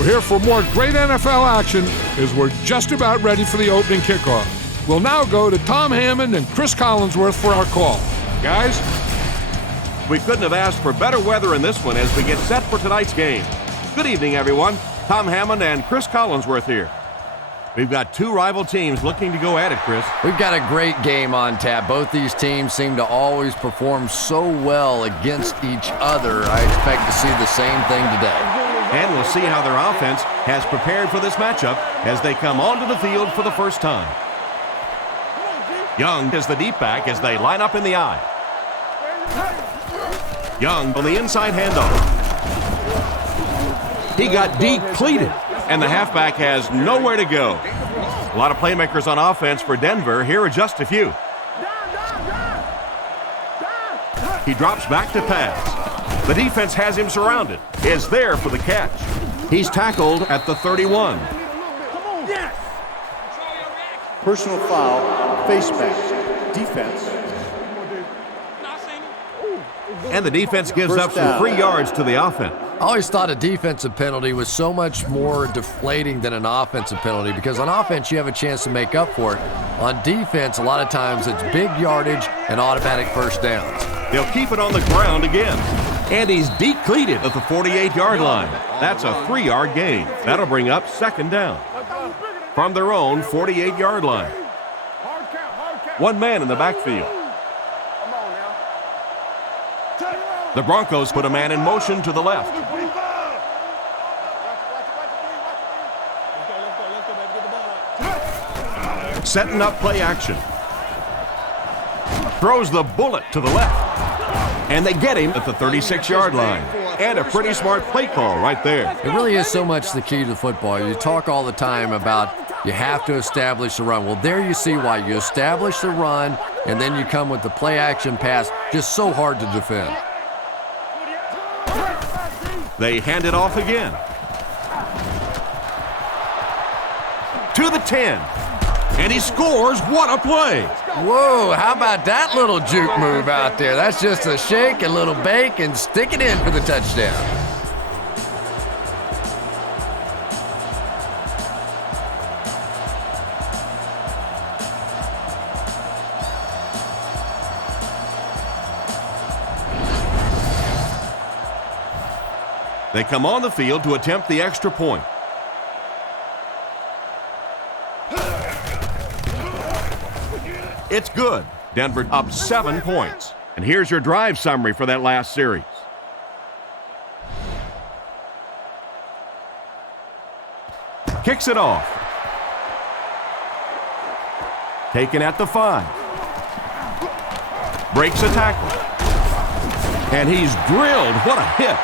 We're here for more great NFL action as we're just about ready for the opening kickoff. We'll now go to Tom Hammond and Chris Collinsworth for our call. Guys? We couldn't have asked for better weather in this one as we get set for tonight's game. Good evening, everyone. Tom Hammond and Chris Collinsworth here. We've got two rival teams looking to go at it, Chris. We've got a great game on tap. Both these teams seem to always perform so well against each other. I expect to see the same thing today. And we'll see how their offense has prepared for this matchup as they come onto the field for the first time. Young is the deep back as they line up in the I. Young on the inside handoff. He got depleted, and the halfback has nowhere to go. A lot of playmakers on offense for Denver. Here are just a few. He drops back to pass. The defense has him surrounded. Is there for the catch. He's tackled at the 31. Personal foul, face mask, defense. And the defense gives up some free yards to the offense. I always thought a defensive penalty was so much more deflating than an offensive penalty because on offense you have a chance to make up for it. On defense, a lot of times it's big yardage and automatic first downs. They'll keep it on the ground again. And he's depleted at the 48-yard line. That's a 3-yard gain. That'll bring up second down from their own 48-yard line. One man in the backfield. The Broncos put a man in motion to the left. Setting up play action. Throws the bullet to the left. And they get him at the 36-yard line. And a pretty smart play call right there. It really is so much the key to football. You talk all the time about you have to establish the run. Well, there you see why. You establish the run, and then you come with the play-action pass. Just so hard to defend. They hand it off again. To the 10. And he scores. What a play. Whoa, how about that little juke move out there? That's just a shake, a little bake, and stick it in for the touchdown. They come on the field to attempt the extra point. It's good. Denver up 7 points. And here's your drive summary for that last series. Kicks it off. Taken at the 5. Breaks a tackle. And he's drilled. What a hit.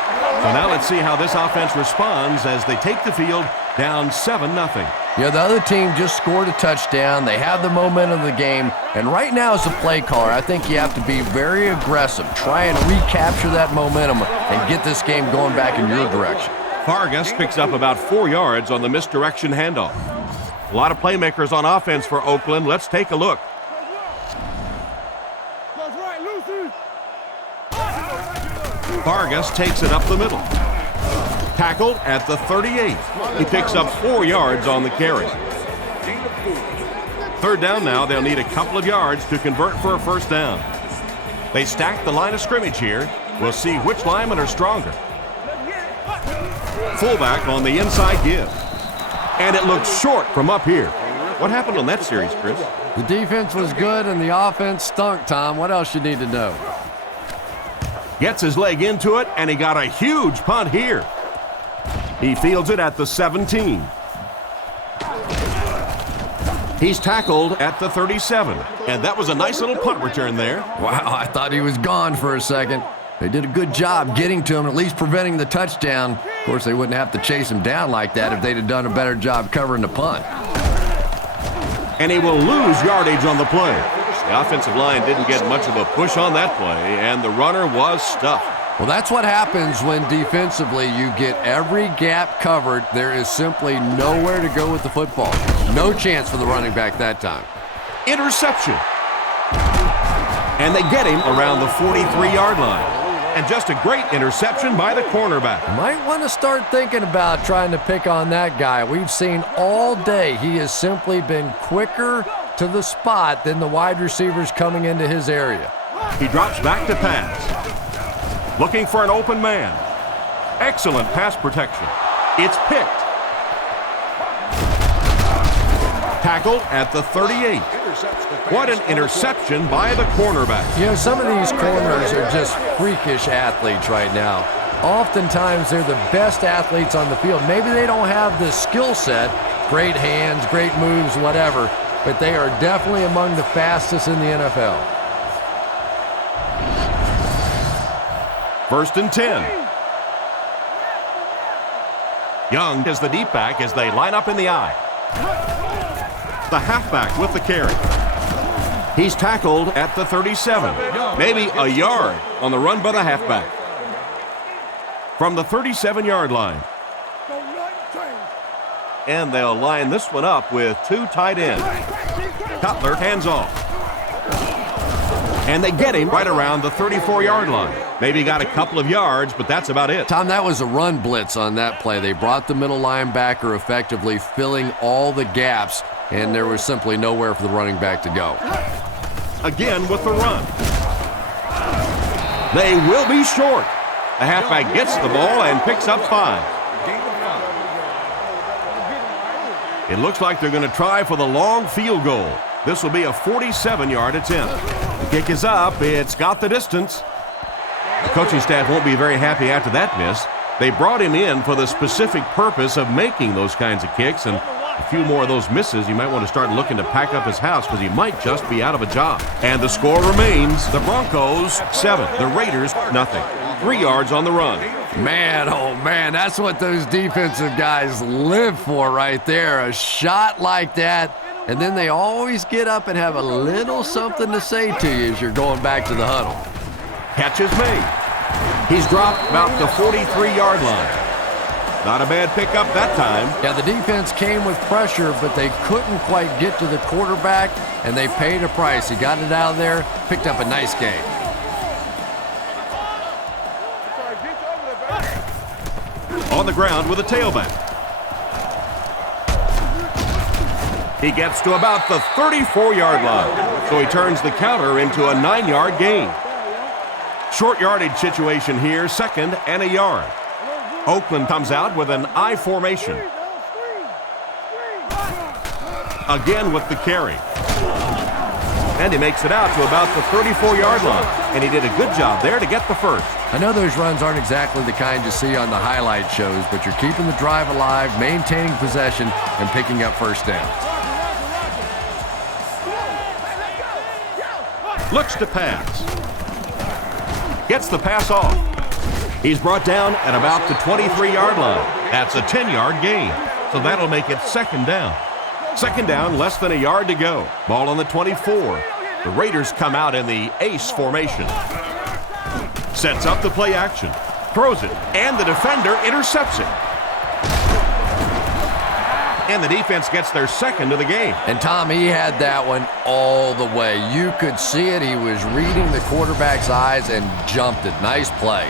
So now let's see how this offense responds as they take the field down 7-0. Yeah, the other team just scored a touchdown. They have the momentum of the game. And right now as a play caller, I think you have to be very aggressive. Try and recapture that momentum and get this game going back in your direction. Vargas picks up about 4 yards on the misdirection handoff. A lot of playmakers on offense for Oakland. Let's take a look. Vargas takes it up the middle. Tackled at the 38. He picks up 4 yards on the carry. Third down now. They'll need a couple of yards to convert for a first down. They stack the line of scrimmage here. We'll see which linemen are stronger. Fullback on the inside give. And it looks short from up here. What happened on that series, Chris? The defense was good and the offense stunk, Tom. What else you need to know? Gets his leg into it, and he got a huge punt here. He fields it at the 17. He's tackled at the 37. And that was a nice little punt return there. Wow, I thought he was gone for a second. They did a good job getting to him, at least preventing the touchdown. Of course, they wouldn't have to chase him down like that if they'd have done a better job covering the punt. And he will lose yardage on the play. The offensive line didn't get much of a push on that play, and the runner was stuffed. Well, that's what happens when defensively you get every gap covered. There is simply nowhere to go with the football. No chance for the running back that time. Interception. And they get him around the 43-yard line. And just a great interception by the cornerback. Might want to start thinking about trying to pick on that guy. We've seen all day he has simply been quicker to the spot than the wide receivers coming into his area. He drops back to pass. Looking for an open man. Excellent pass protection. It's picked. Tackled at the 38. What an interception by the cornerback. You know, some of these corners are just freakish athletes right now. Oftentimes, they're the best athletes on the field. Maybe they don't have the skill set, great hands, great moves, whatever, but they are definitely among the fastest in the NFL. 1st and 10. Young is the deep back as they line up in the eye. The halfback with the carry. He's tackled at the 37. Maybe a yard on the run by the halfback. From the 37-yard line. And they'll line this one up with 2 tight ends. Cutler hands off. And they get him right around the 34-yard line. Maybe got a couple of yards, but that's about it. Tom, that was a run blitz on that play. They brought the middle linebacker effectively, filling all the gaps, and there was simply nowhere for the running back to go. Again with the run. They will be short. The halfback gets the ball and picks up 5. It looks like they're going to try for the long field goal. This will be a 47-yard attempt. The kick is up. It's got the distance. The coaching staff won't be very happy after that miss. They brought him in for the specific purpose of making those kinds of kicks, and a few more of those misses, you might want to start looking to pack up his house because he might just be out of a job. And the score remains the Broncos 7, the Raiders nothing. 3 yards on the run. Man, oh man, that's what those defensive guys live for right there. A shot like that, and then they always get up and have a little something to say to you as you're going back to the huddle. Catch is made. He's dropped about the 43-yard line. Not a bad pickup that time. Yeah, the defense came with pressure, but they couldn't quite get to the quarterback, and they paid a price. He got it out of there, picked up a nice gain. On the ground with a tailback. He gets to about the 34-yard line, so he turns the counter into a 9-yard gain. Short yardage situation here, 2nd and a yard. Oakland comes out with an I formation. Again with the carry. And he makes it out to about the 34-yard line. And he did a good job there to get the first. I know those runs aren't exactly the kind you see on the highlight shows, but you're keeping the drive alive, maintaining possession, and picking up first downs. Looks to pass. Gets the pass off. He's brought down at about the 23-yard line. That's a 10-yard gain. So that'll make it 2nd down. 2nd down, less than a yard to go. Ball on the 24. The Raiders come out in the ace formation. Sets up the play action. Throws it, and the defender intercepts it. And the defense gets their 2nd of the game. And Tom, he had that one all the way. You could see it. He was reading the quarterback's eyes and jumped it. Nice play.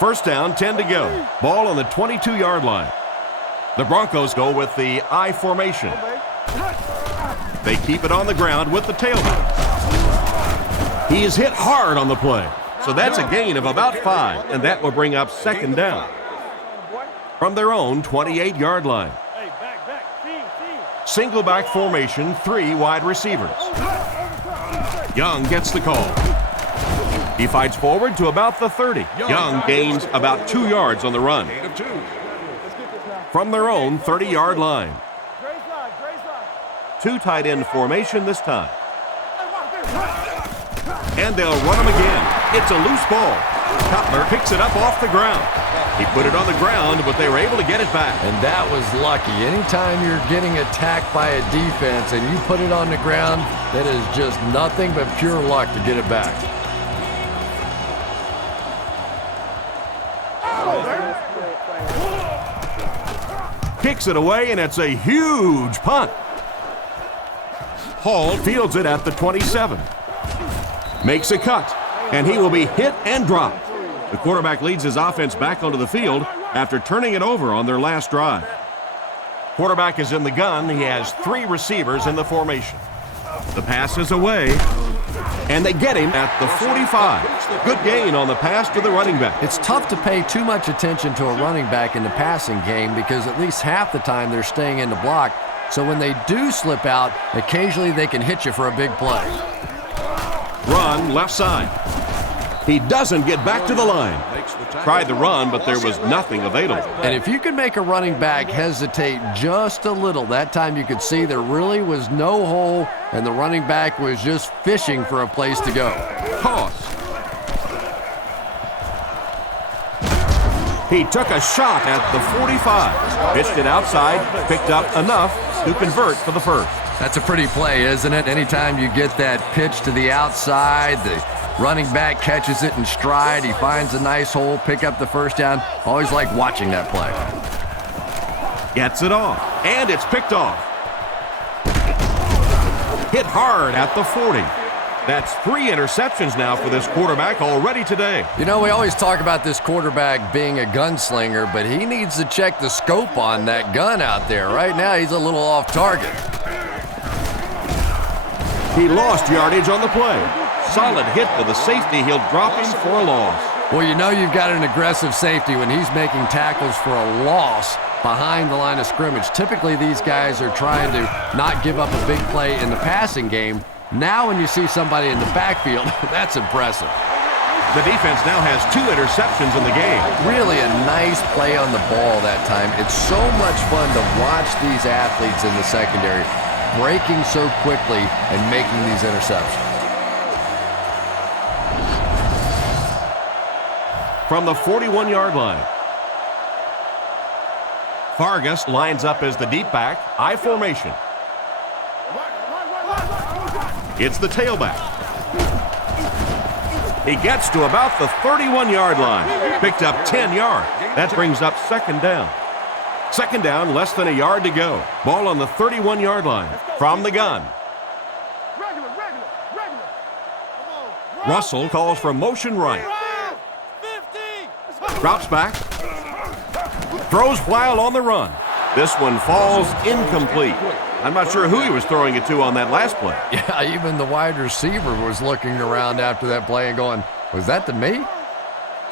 First down, 10 to go. Ball on the 22-yard line. The Broncos go with the I formation. They keep it on the ground with the tailback. He is hit hard on the play. So that's a gain of about 5, and that will bring up 2nd down. From their own 28-yard line. Single back formation, 3 wide receivers. Young gets the call. He fights forward to about the 30. Young gains about 2 yards on the run. From their own 30-yard line. 2 tight end formation this time. And they'll run him again. It's a loose ball. Cutler picks it up off the ground. He put it on the ground, but they were able to get it back. And that was lucky. Anytime you're getting attacked by a defense and you put it on the ground, that is just nothing but pure luck to get it back. kicks it away, and it's a huge punt. Hall fields it at the 27. Makes a cut, and he will be hit and dropped. The quarterback leads his offense back onto the field after turning it over on their last drive. Quarterback is in the gun. He has 3 receivers in the formation. The pass is away, and they get him at the 45. Good gain on the pass to the running back. It's tough to pay too much attention to a running back in the passing game because at least half the time they're staying in the block. So when they do slip out, occasionally they can hit you for a big play. Run left side. He doesn't get back to the line. Tried the run, but there was nothing available. And if you can make a running back hesitate just a little, that time you could see there really was no hole, and the running back was just fishing for a place to go. Toss. He took a shot at the 45. Pitched it outside, picked up enough to convert for the first. That's a pretty play, isn't it? Anytime you get that pitch to the outside, the running back catches it in stride. He finds a nice hole, pick up the first down. Always like watching that play. Gets it off, and it's picked off. Hit hard at the 40. That's 3 interceptions now for this quarterback already today. You know, we always talk about this quarterback being a gunslinger, but he needs to check the scope on that gun out there. Right now, he's a little off target. He lost yardage on the play. Solid hit to the safety. He'll drop him for a loss. Well, you know you've got an aggressive safety when he's making tackles for a loss behind the line of scrimmage. Typically, these guys are trying to not give up a big play in the passing game. Now when you see somebody in the backfield, that's impressive. The defense now has 2 interceptions in the game. Really a nice play on the ball that time. It's so much fun to watch these athletes in the secondary breaking so quickly and making these interceptions. From the 41-yard line, Vargas lines up as the deep back, I formation. It's the tailback. He gets to about the 31-yard line. Picked up 10 yards. That brings up second down. Second down, less than a yard to go. Ball on the 31-yard line from the gun. Russell calls for motion right. Drops back. Throws while on the run. This one falls incomplete. I'm not sure who he was throwing it to on that last play. Yeah, even the wide receiver was looking around after that play and going, was that to me?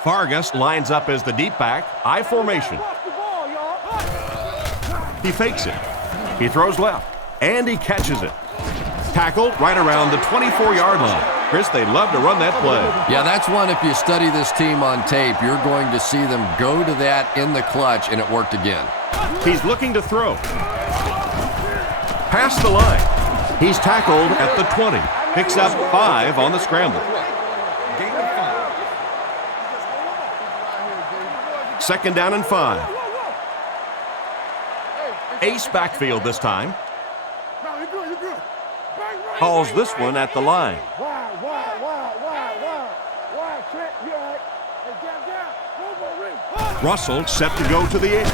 Vargas lines up as the deep back, I formation. He fakes it. He throws left, and he catches it. Tackled right around the 24-yard line. Chris, they love to run that play. Yeah, that's one, if you study this team on tape, you're going to see them go to that in the clutch, and it worked again. He's looking to throw. Past the line. He's tackled at the 20. Picks up 5 on the scramble. Second down and 5. Ace backfield this time. Calls this one at the line. Russell set to go to the edge.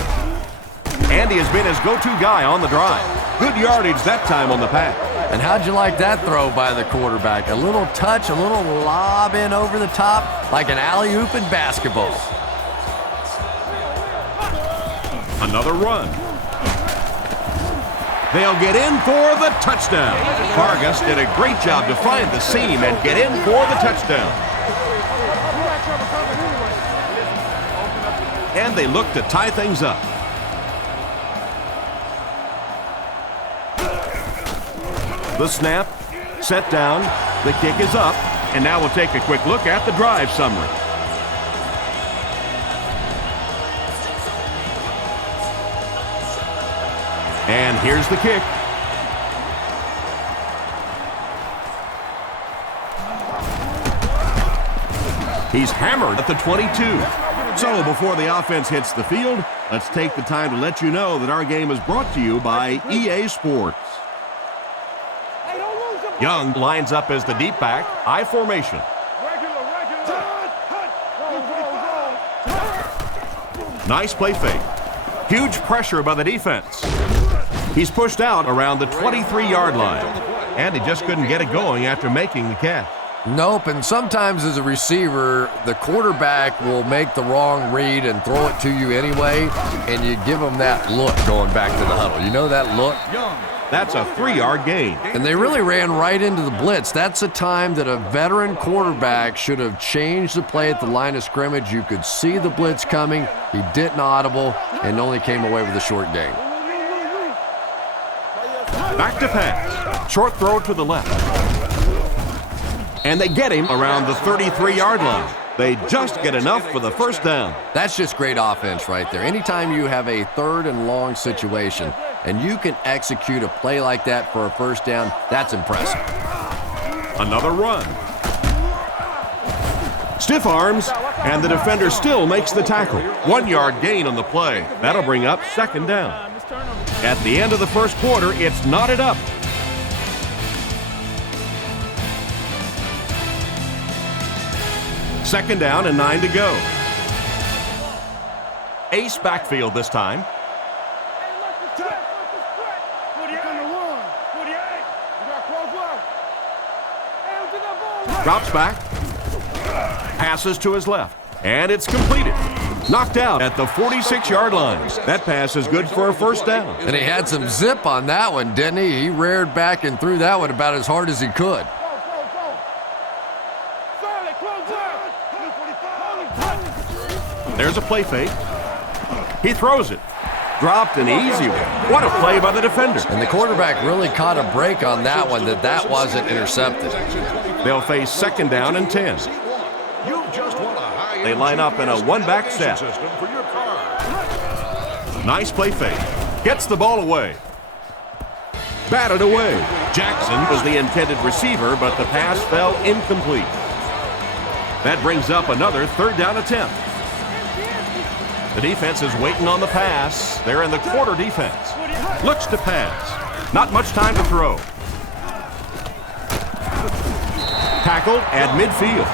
Andy has been his go-to guy on the drive. Good yardage that time on the pass. And how'd you like that throw by the quarterback? A little touch, a little lob in over the top, like an alley-oop in basketball. Another run. They'll get in for the touchdown. Vargas did a great job to find the seam and get in for the touchdown. And they look to tie things up. The snap, set down, the kick is up, and now we'll take a quick look at the drive summary. And here's the kick. He's hammered at the 22. So before the offense hits the field, let's take the time to let you know that our game is brought to you by EA Sports. Young lines up as the deep back, I formation. Nice play fake. Huge pressure by the defense. He's pushed out around the 23-yard line, and he just couldn't get it going after making the catch. Nope, and sometimes as a receiver, the quarterback will make the wrong read and throw it to you anyway, and you give them that look going back to the huddle. You know that look? That's a 3-yard gain. And they really ran right into the blitz. That's a time that a veteran quarterback should have changed the play at the line of scrimmage. You could see the blitz coming. He didn't audible and only came away with a short gain. Back to pass. Short throw to the left. And they get him around the 33-yard line. They just get enough for the first down. That's just great offense right there. Anytime you have a 3rd and long situation and you can execute a play like that for a first down, that's impressive. Another run. Stiff arms, and the defender still makes the tackle. 1-yard gain on the play. That'll bring up 2nd down. At the end of the first quarter, it's knotted up. Second down and 9 to go. Ace backfield this time. Drops back. Passes to his left. And it's completed. Knocked out at the 46-yard line. That pass is good for a first down. And he had some zip on that one, didn't he? He reared back and threw that one about as hard as he could. There's a play fake. He throws it. Dropped an easy one. What a play by the defender. And the quarterback really caught a break on that one that wasn't intercepted. They'll face 2nd down and 10. They line up in a one-back set. Nice play fake. Gets the ball away. Batted away. Jackson was the intended receiver, but the pass fell incomplete. That brings up another 3rd down attempt. The defense is waiting on the pass. They're in the quarter defense. Looks to pass. Not much time to throw. Tackled at midfield.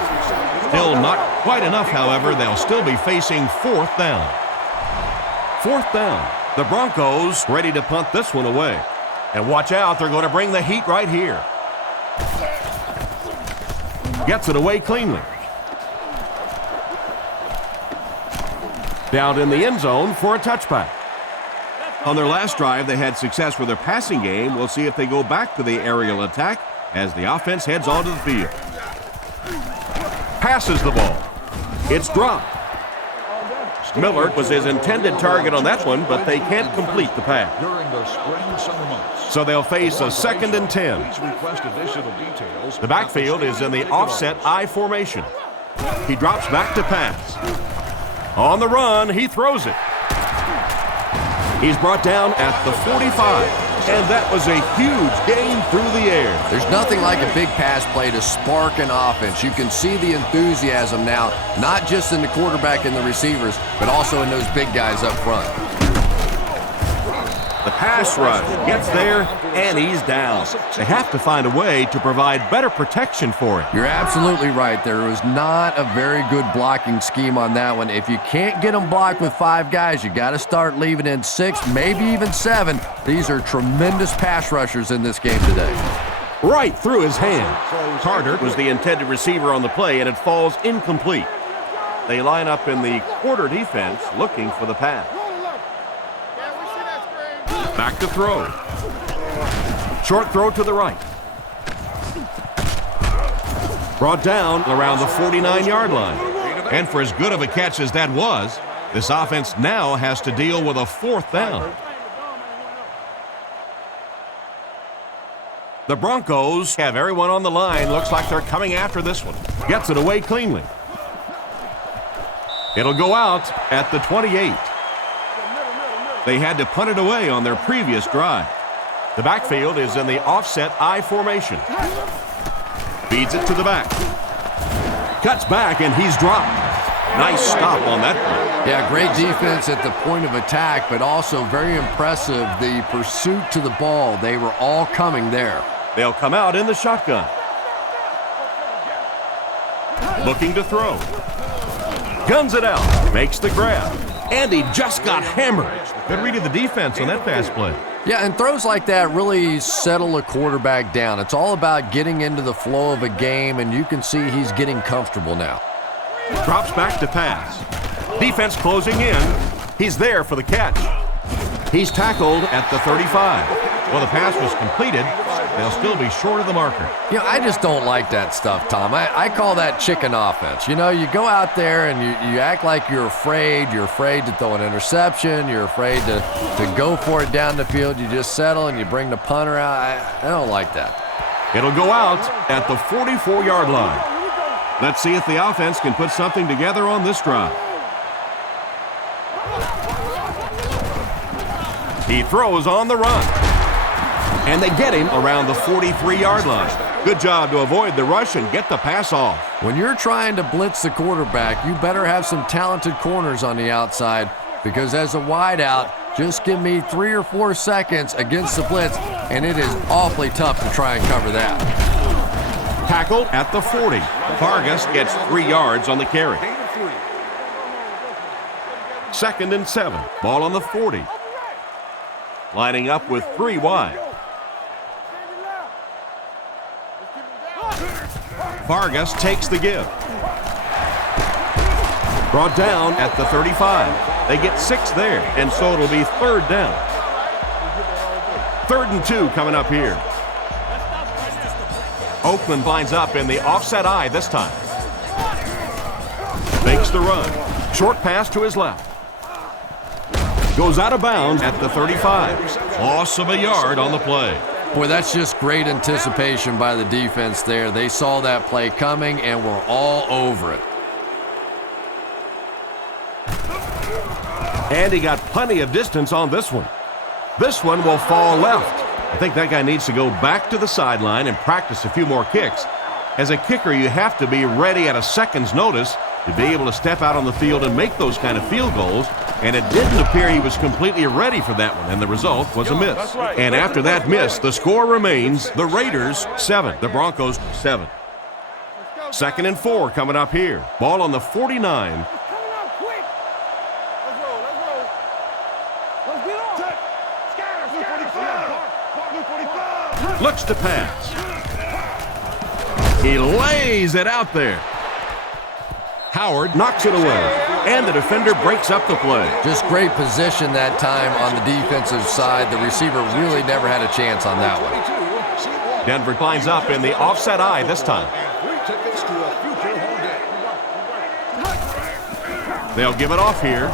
Still not quite enough, however. They'll still be facing 4th down. 4th down. The Broncos ready to punt this one away. And watch out, they're going to bring the heat right here. Gets it away cleanly. Down in the end zone for a touchback. On their last drive, they had success with their passing game. We'll see if they go back to the aerial attack as the offense heads onto the field. Passes the ball. It's dropped. Millard was his intended target on that one, but they can't complete the pass. So they'll face a 2nd and 10. The backfield is in the offset I formation. He drops back to pass. On the run, he throws it. He's brought down at the 45, and that was a huge gain through the air. There's nothing like a big pass play to spark an offense. You can see the enthusiasm now, not just in the quarterback and the receivers, but also in those big guys up front. The pass rush gets there, and he's down. They have to find a way to provide better protection for him. You're absolutely right. There was not a very good blocking scheme on that one. If you can't get them blocked with 5 guys, you got to start leaving in 6, maybe even 7. These are tremendous pass rushers in this game today. Right through his hand. Carter was the intended receiver on the play, and it falls incomplete. They line up in the quarter defense looking for the pass. Back to throw. Short throw to the right. Brought down around the 49-yard line. And for as good of a catch as that was, this offense now has to deal with a 4th down. The Broncos have everyone on the line. Looks like they're coming after this one. Gets it away cleanly. It'll go out at the 28. They had to punt it away on their previous drive. The backfield is in the offset I formation. Feeds it to the back. Cuts back, and he's dropped. Nice stop on that one. Yeah, great defense at the point of attack, but also very impressive the pursuit to the ball. They were all coming there. They'll come out in the shotgun. Looking to throw. Guns it out. Makes the grab. And he just got hammered. Good read of the defense on that pass play. Yeah, and throws like that really settle a quarterback down. It's all about getting into the flow of a game, and you can see he's getting comfortable now. Drops back to pass. Defense closing in. He's there for the catch. He's tackled at the 35. Well, the pass was completed. They'll still be short of the marker. You know, I just don't like that stuff, Tom. I call that chicken offense. You know, you go out there and you act like you're afraid. You're afraid to throw an interception. You're afraid to go for it down the field. You just settle and you bring the punter out. I don't like that. It'll go out at the 44-yard line. Let's see if the offense can put something together on this drive. He throws on the run. And they get him around the 43-yard line. Good job to avoid the rush and get the pass off. When you're trying to blitz the quarterback, you better have some talented corners on the outside, because as a wideout, just give me 3 or 4 seconds against the blitz, and it is awfully tough to try and cover that. Tackled at the 40. Vargas gets 3 yards on the carry. 2nd and 7. Ball on the 40. Lining up with 3 wide. Vargas takes the give. Brought down at the 35. They get 6 there, and so it'll be 3rd down. 3rd and 2 coming up here. Oakland lines up in the offset eye this time. Makes the run. Short pass to his left. Goes out of bounds at the 35. Loss of a yard on the play. Boy, that's just great anticipation by the defense there. They saw that play coming and were all over it. And he got plenty of distance on this one. This one will fall left. I think that guy needs to go back to the sideline and practice a few more kicks. As a kicker, you have to be ready at a second's notice to be able to step out on the field and make those kind of field goals. And it didn't appear he was completely ready for that one, and the result was a miss. And after that miss, the score remains the Raiders 7, the Broncos 7. 2nd and 4 coming up here. Ball on the 49. Looks to pass. He lays it out there. Howard knocks it away, and the defender breaks up the play. Just great position that time on the defensive side. The receiver really never had a chance on that one. Denver lines up in the offset eye this time. They'll give it off here.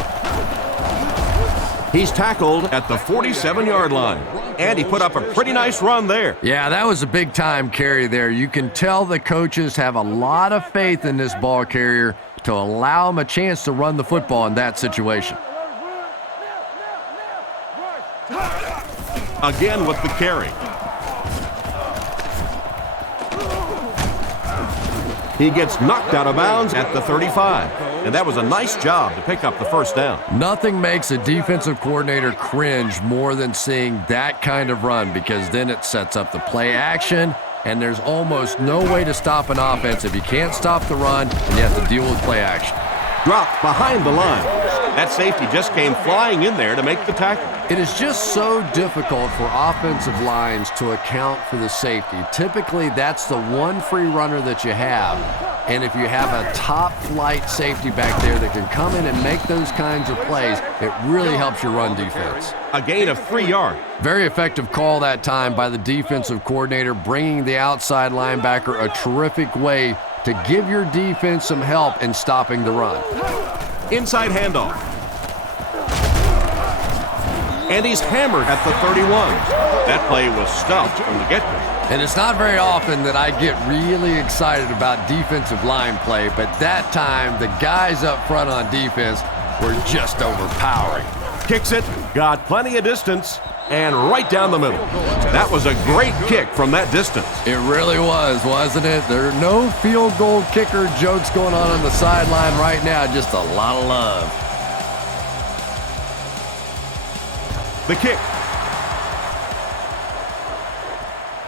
He's tackled at the 47-yard line, and he put up a pretty nice run there. Yeah, that was a big-time carry there. You can tell the coaches have a lot of faith in this ball carrier to allow him a chance to run the football in that situation. Again with the carry. He gets knocked out of bounds at the 35. And that was a nice job to pick up the 1st down. Nothing makes a defensive coordinator cringe more than seeing that kind of run, because then it sets up the play action, and there's almost no way to stop an offense if you can't stop the run and you have to deal with play action. Dropped behind the line. That safety just came flying in there to make the tackle. It is just so difficult for offensive lines to account for the safety. Typically, that's the one free runner that you have. And if you have a top-flight safety back there that can come in and make those kinds of plays, it really helps your run defense. A gain of 3 yards. Very effective call that time by the defensive coordinator, bringing the outside linebacker a terrific way to give your defense some help in stopping the run. Inside handoff. And he's hammered at the 31. That play was stuffed from the get-go. And it's not very often that I get really excited about defensive line play, but that time the guys up front on defense were just overpowering. Kicks it, got plenty of distance, and right down the middle. That was a great kick from that distance. It really was, wasn't it? There are no field goal kicker jokes going on the sideline right now, just a lot of love. The kick.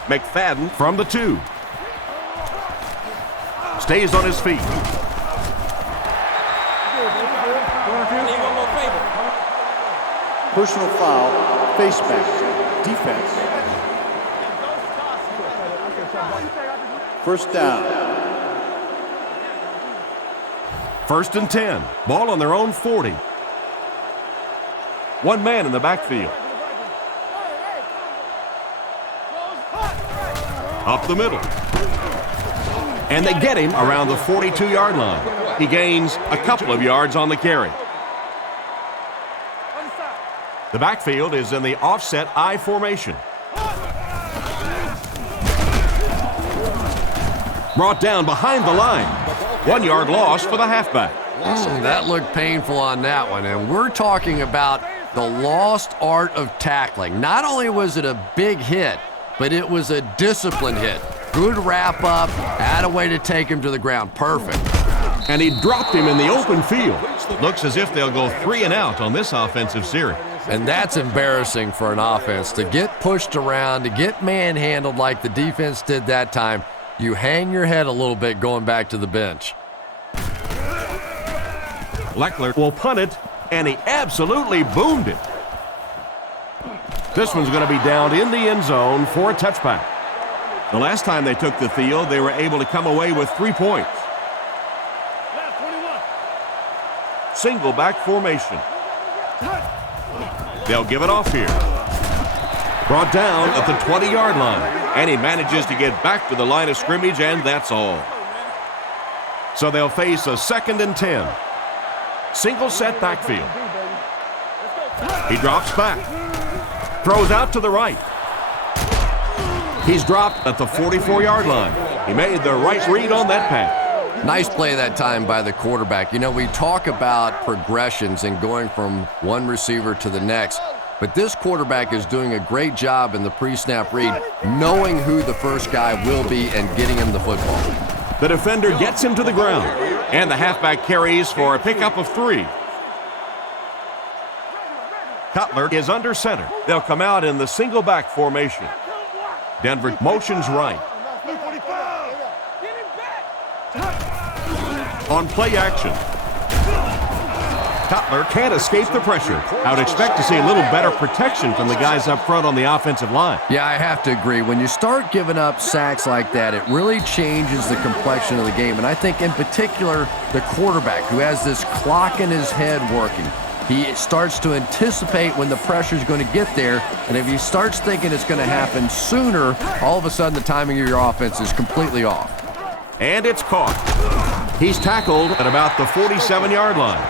McFadden from the 2. Stays on his feet. Personal foul, face mask, defense. First down. 1st and 10. Ball on their own 40. One man in the backfield. Up the middle. And they get him around the 42-yard line. He gains a couple of yards on the carry. The backfield is in the offset I formation. Brought down behind the line. 1 yard loss for the halfback. That looked painful on that one. And we're talking about the lost art of tackling. Not only was it a big hit, but it was a disciplined hit. Good wrap up, had a way to take him to the ground. Perfect. And he dropped him in the open field. Looks as if they'll go 3 and out on this offensive series. And that's embarrassing for an offense to get pushed around, to get manhandled like the defense did that time. You hang your head a little bit going back to the bench. Leckler will punt it, and he absolutely boomed it. This one's going to be down in the end zone for a touchback. The last time they took the field, they were able to come away with 3 points. Single back formation. They'll give it off here. Brought down at the 20-yard line, and he manages to get back to the line of scrimmage, and that's all. So they'll face a 2nd and 10. Single set backfield. He drops back. Throws out to the right. He's dropped at the 44-yard line. He made the right read on that pass. Nice play that time by the quarterback. You know, we talk about progressions and going from one receiver to the next, but this quarterback is doing a great job in the pre-snap read, knowing who the first guy will be and getting him the football. The defender gets him to the ground, and the halfback carries for a pickup of 3. Cutler is under center. They'll come out in the single back formation. Denver motions right. On play action. Cutler can't escape the pressure. I would expect to see a little better protection from the guys up front on the offensive line. Yeah, I have to agree. When you start giving up sacks like that, it really changes the complexion of the game. And I think in particular, the quarterback who has this clock in his head working, he starts to anticipate when the pressure is going to get there. And if he starts thinking it's going to happen sooner, all of a sudden the timing of your offense is completely off. And it's caught. He's tackled at about the 47-yard line.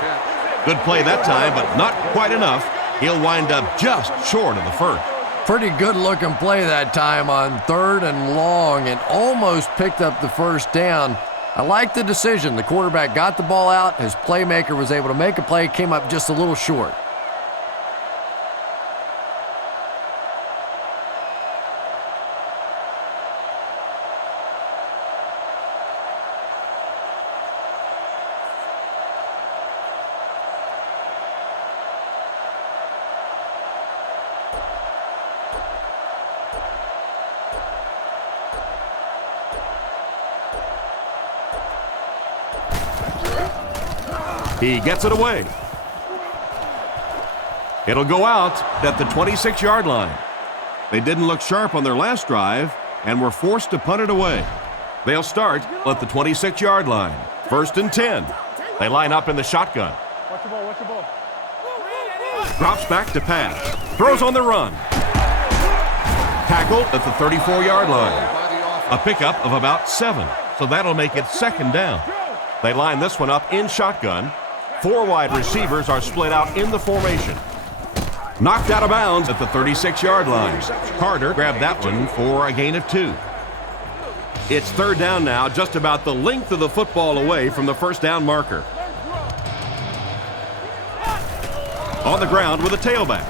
Good play that time, but not quite enough. He'll wind up just short of the first. Pretty good looking play that time on 3rd and long and almost picked up the first down. I like the decision. The quarterback got the ball out. His playmaker was able to make a play, came up just a little short. He gets it away. It'll go out at the 26-yard line. They didn't look sharp on their last drive and were forced to punt it away. They'll start at the 26-yard line. 1st and 10. They line up in the shotgun. Watch the ball, watch the ball. Drops back to pass. Throws on the run. Tackled at the 34-yard line. A pickup of about 7. So that'll make it 2nd down. They line this one up in shotgun. 4 wide receivers are split out in the formation. Knocked out of bounds at the 36-yard line. Carter grabbed that one for a gain of 2. It's 3rd down now, just about the length of the football away from the first down marker. On the ground with a tailback.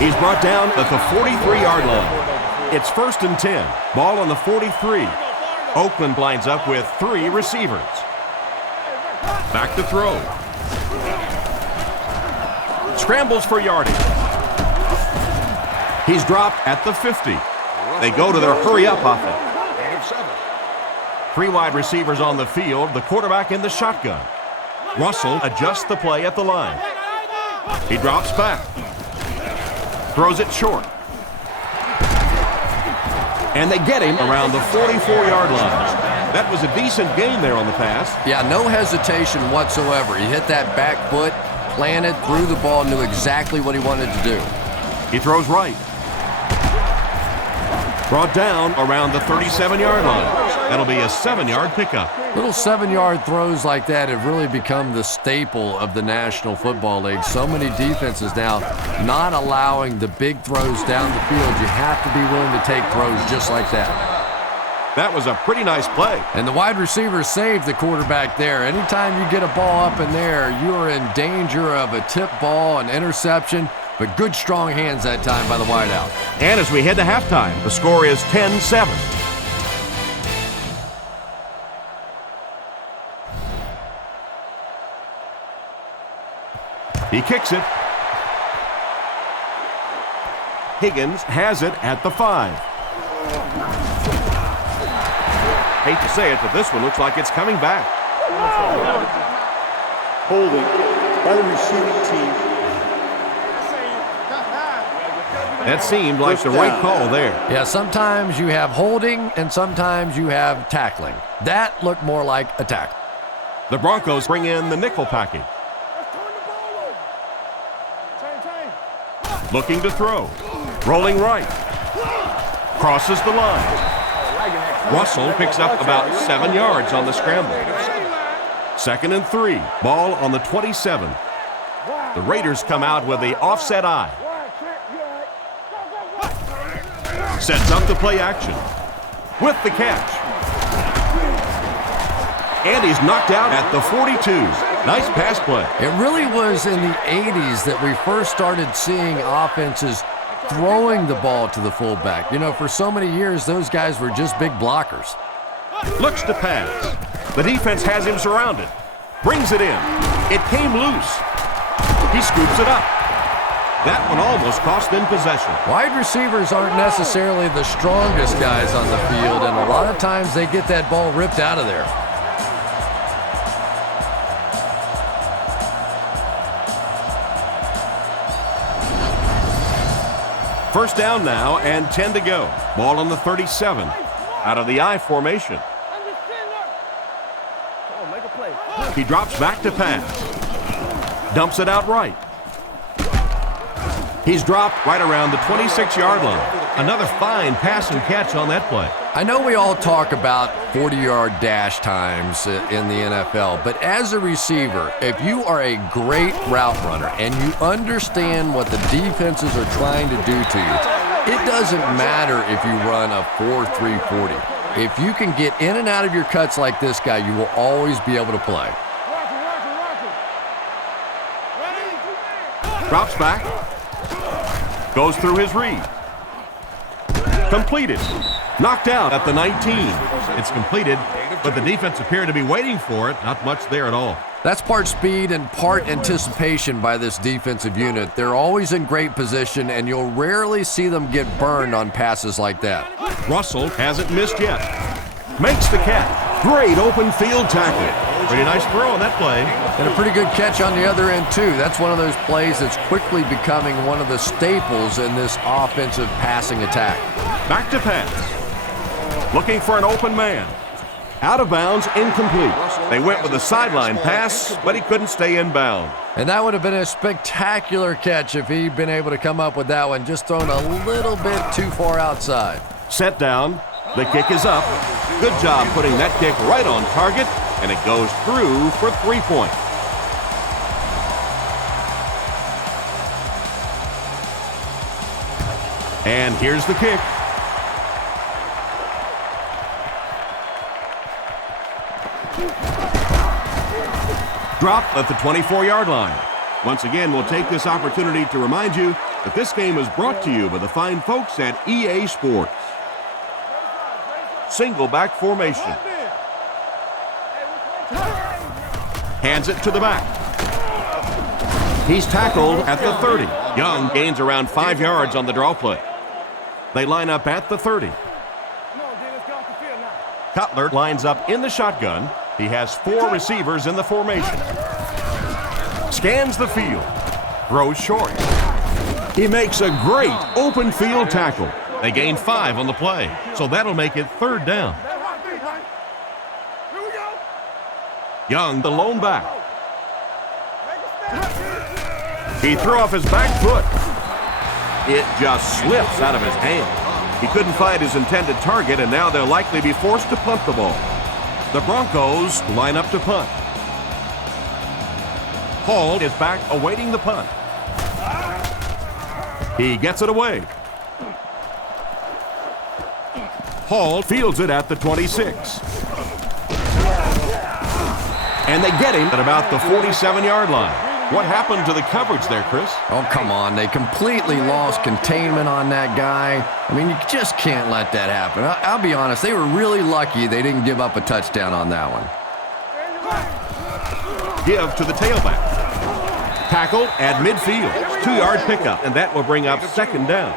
He's brought down at the 43-yard line. It's 1st and 10. Ball on the 43. Oakland lines up with 3 receivers. Back to throw. Scrambles for yardage. He's dropped at the 50. They go to their hurry-up offense. 3 wide receivers on the field, the quarterback in the shotgun. Russell adjusts the play at the line. He drops back. Throws it short. And they get him around the 44-yard line. That was a decent gain there on the pass. Yeah, no hesitation whatsoever. He hit that back foot, planted, threw the ball, knew exactly what he wanted to do. He throws right. Brought down around the 37-yard line. That'll be a 7-yard pickup. Little 7-yard throws like that have really become the staple of the National Football League. So many defenses now not allowing the big throws down the field. You have to be willing to take throws just like that. That was a pretty nice play. And the wide receiver saved the quarterback there. Anytime you get a ball up in there, you are in danger of a tip ball, an interception, but good strong hands that time by the wideout. And as we head to halftime, the score is 10-7. He kicks it. Higgins has it at the 5. Hate to say it, but this one looks like it's coming back. Holding by the receiving team. That seemed like the right call there. Yeah, sometimes you have holding and sometimes you have tackling. That looked more like a tackle. The Broncos bring in the nickel package. Looking to throw. Rolling right. Crosses the line. Russell picks up about 7 yards on the scramble. 2nd and 3. Ball on the 27. The Raiders come out with the offset eye. Sets up the play action. With the catch. And he's knocked out at the 42. Nice pass play. It really was in the 80s that we first started seeing offenses throwing the ball to the fullback. You know, for so many years, those guys were just big blockers. Looks to pass. The defense has him surrounded. Brings it in. It came loose. He scoops it up. That one almost cost them possession. Wide receivers aren't necessarily the strongest guys on the field, and a lot of times they get that ball ripped out of there. First down now and 10 to go. Ball on the 37. Out of the I formation. He drops back to pass. Dumps it out right. He's dropped right around the 26-yard line. Another fine pass and catch on that play. I know we all talk about 40-yard dash times in the NFL, but as a receiver, if you are a great route runner and you understand what the defenses are trying to do to you, it doesn't matter if you run a 4.3 40. If you can get in and out of your cuts like this guy, you will always be able to play. Drops back. Goes through his read. Completed. Knocked out at the 19. It's completed, but the defense appeared to be waiting for it. Not much there at all. That's part speed and part anticipation by this defensive unit. They're always in great position, and you'll rarely see them get burned on passes like that. Russell hasn't missed yet. Makes the catch. Great open field tackle. Pretty nice throw on that play. And a pretty good catch on the other end, too. That's one of those plays that's quickly becoming one of the staples in this offensive passing attack. Back to pass. Looking for an open man. Out of bounds, incomplete. They went with a sideline pass, but he couldn't stay in bounds. And that would have been a spectacular catch if he'd been able to come up with that one, just thrown a little bit too far outside. Set down. The kick is up. Good job putting that kick right on target, and it goes through for 3 points. And here's the kick. Dropped at the 24-yard line. Once again, we'll take this opportunity to remind you that this game is brought to you by the fine folks at EA Sports. Single back formation. Hands it to the back. He's tackled at the 30. Young gains around 5 yards on the draw play. They line up at the 30. Cutler lines up in the shotgun. He has 4 receivers in the formation. Scans the field. Throws short. He makes a great open field tackle. They gain 5 on the play, so that'll make it 3rd down. Young, the lone back. He threw off his back foot. It just slips out of his hand. He couldn't find his intended target, and now they'll likely be forced to punt the ball. The Broncos line up to punt. Hall is back awaiting the punt. He gets it away. Hall fields it at the 26. And they get him at about the 47-yard line. What happened to the coverage there, Chris? Oh, come on. They completely lost containment on that guy. I mean, you just can't let that happen. I'll be honest, they were really lucky they didn't give up a touchdown on that one. Give to the tailback. Tackle at midfield. 2-yard pickup, and that will bring up 2nd down.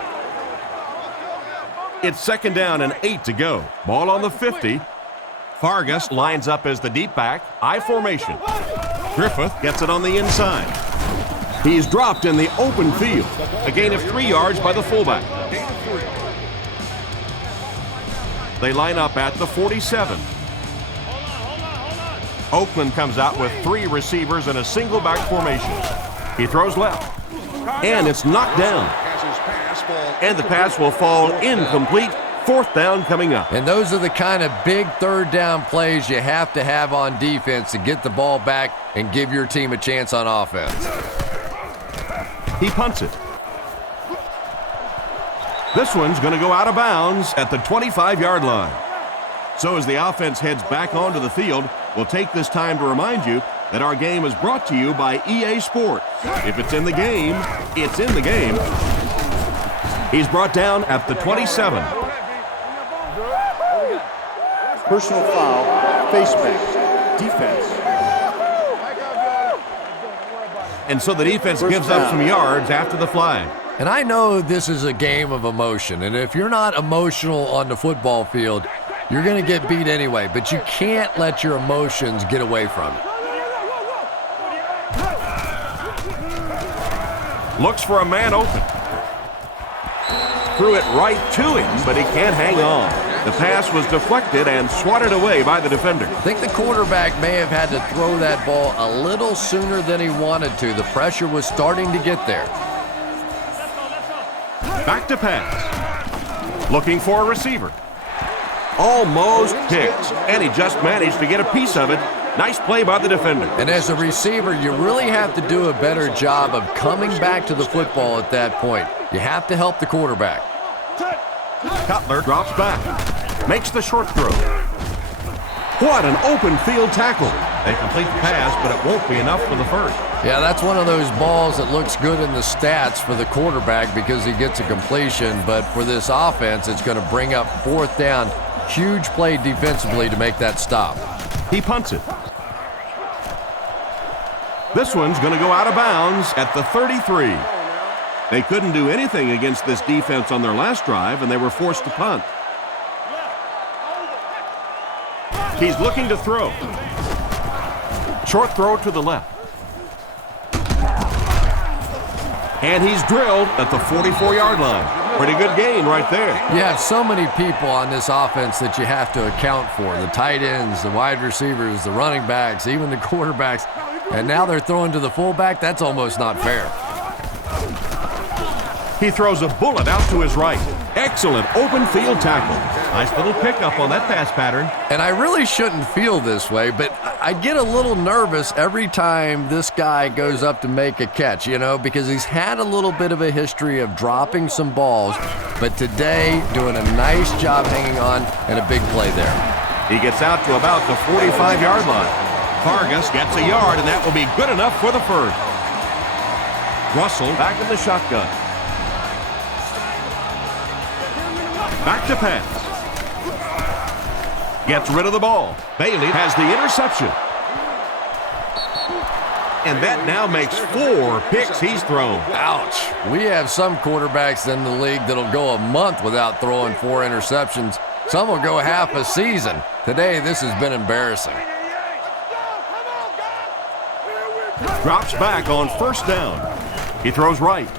It's 2nd down and 8 to go. Ball on the 50. Vargas lines up as the deep back. I formation. Griffith gets it on the inside. He's dropped in the open field. A gain of 3 yards by the fullback. They line up at the 47. Oakland comes out with 3 receivers in a single back formation. He throws left. And it's knocked down. And the pass will fall incomplete. 4th down coming up. And those are the kind of big 3rd down plays you have to have on defense to get the ball back and give your team a chance on offense. He punts it. This one's going to go out of bounds at the 25-yard line. So as the offense heads back onto the field, we'll take this time to remind you that our game is brought to you by EA Sports. If it's in the game, it's in the game. He's brought down at the 27. Personal foul, face mask, defense. And so the defense gives up some yards after the flag. And I know this is a game of emotion, and if you're not emotional on the football field, you're going to get beat anyway, but you can't let your emotions get away from you. Looks for a man open. Threw it right to him, but he can't hang on. The pass was deflected and swatted away by the defender. I think the quarterback may have had to throw that ball a little sooner than he wanted to. The pressure was starting to get there. Back to pass. Looking for a receiver. Almost picked, and he just managed to get a piece of it. Nice play by the defender. And as a receiver, you really have to do a better job of coming back to the football at that point. You have to help the quarterback. Cutler drops back. Makes the short throw. What an open field tackle. They complete the pass, but it won't be enough for the first. Yeah, that's one of those balls that looks good in the stats for the quarterback because he gets a completion, but for this offense, it's going to bring up 4th down. Huge play defensively to make that stop. He punts it. This one's going to go out of bounds at the 33. They couldn't do anything against this defense on their last drive, and they were forced to punt. He's looking to throw. Short throw to the left. And he's drilled at the 44-yard line. Pretty good gain right there. You have so many people on this offense that you have to account for. The tight ends, the wide receivers, the running backs, even the quarterbacks. And now they're throwing to the fullback. That's almost not fair. He throws a bullet out to his right. Excellent open field tackle. Nice little pickup on that pass pattern. And I really shouldn't feel this way, but I get a little nervous every time this guy goes up to make a catch, because he's had a little bit of a history of dropping some balls, but today doing a nice job hanging on and a big play there. He gets out to about the 45-yard line. Vargas gets a yard, and that will be good enough for the first. Russell back in the shotgun. Back to pass. Gets rid of the ball. Bailey has the interception. And that now makes 4 picks he's thrown. Ouch. We have some quarterbacks in the league that'll go a month without throwing 4 interceptions. Some will go half a season. Today, this has been embarrassing. Drops back on 1st down. He throws right.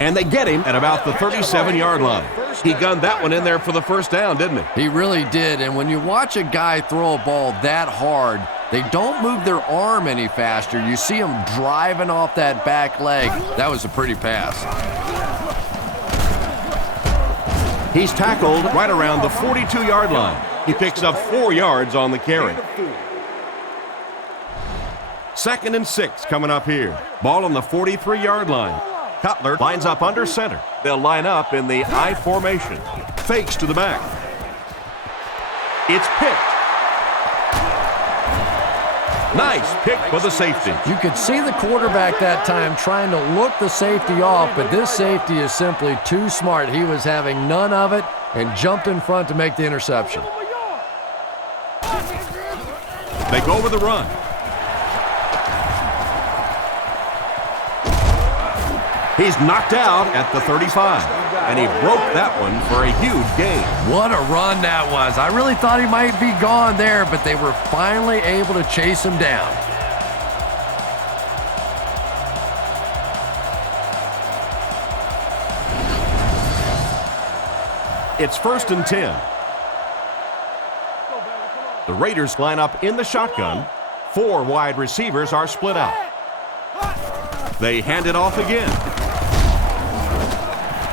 And they get him at about the 37-yard line. He gunned that one in there for the first down, didn't he? He really did, and when you watch a guy throw a ball that hard, they don't move their arm any faster. You see him driving off that back leg. That was a pretty pass. He's tackled right around the 42-yard line. He picks up 4 yards on the carry. 2nd and 6 coming up here. Ball on the 43-yard line. Cutler lines up under center. They'll line up in the I formation. Fakes to the back. It's picked. Nice pick for the safety. You could see the quarterback that time trying to look the safety off, but this safety is simply too smart. He was having none of it and jumped in front to make the interception. They go with the run. He's knocked out at the 35, and he broke that one for a huge gain. What a run that was. I really thought he might be gone there, but they were finally able to chase him down. It's 1st and 10. The Raiders line up in the shotgun. 4 wide receivers are split out. They hand it off again.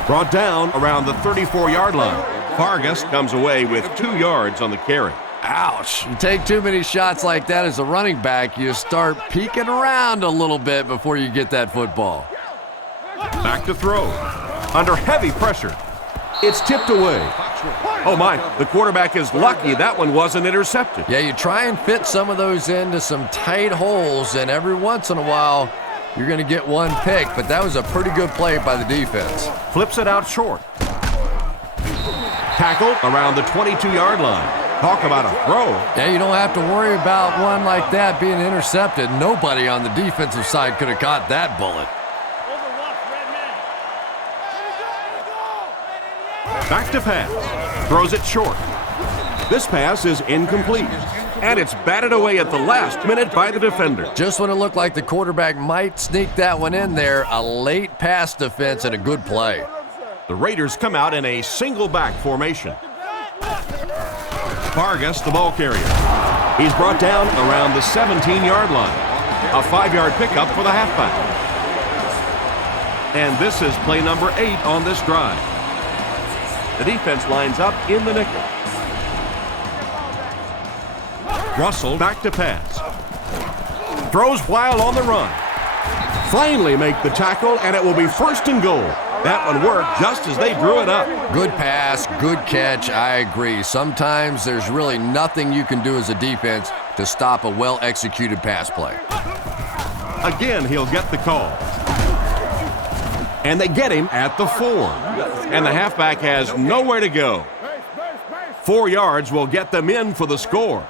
Brought down around the 34-yard line. Vargas comes away with 2 yards on the carry. Ouch. You take too many shots like that as a running back, you start peeking around a little bit before you get that football. Back to throw. Under heavy pressure. It's tipped away. Oh my, the quarterback is lucky that one wasn't intercepted. Yeah, you try and fit some of those into some tight holes, and every once in a while, you're going to get one pick, but that was a pretty good play by the defense. Flips it out short. Tackled around the 22-yard line. Talk about a throw. Yeah, you don't have to worry about one like that being intercepted. Nobody on the defensive side could have caught that bullet. Back to pass. Throws it short. This pass is incomplete. And it's batted away at the last minute by the defender. Just when it looked like the quarterback might sneak that one in there, a late pass defense and a good play. The Raiders come out in a single back formation. Vargas, the ball carrier. He's brought down around the 17-yard line. A 5-yard pickup for the halfback. And this is play number 8 on this drive. The defense lines up in the nickel. Russell back to pass. Throws while on the run. Finally make the tackle, and it will be 1st and goal. That one worked just as they drew it up. Good pass, good catch, I agree. Sometimes there's really nothing you can do as a defense to stop a well-executed pass play. Again, he'll get the call. And they get him at the 4. And the halfback has nowhere to go. 4 yards will get them in for the score.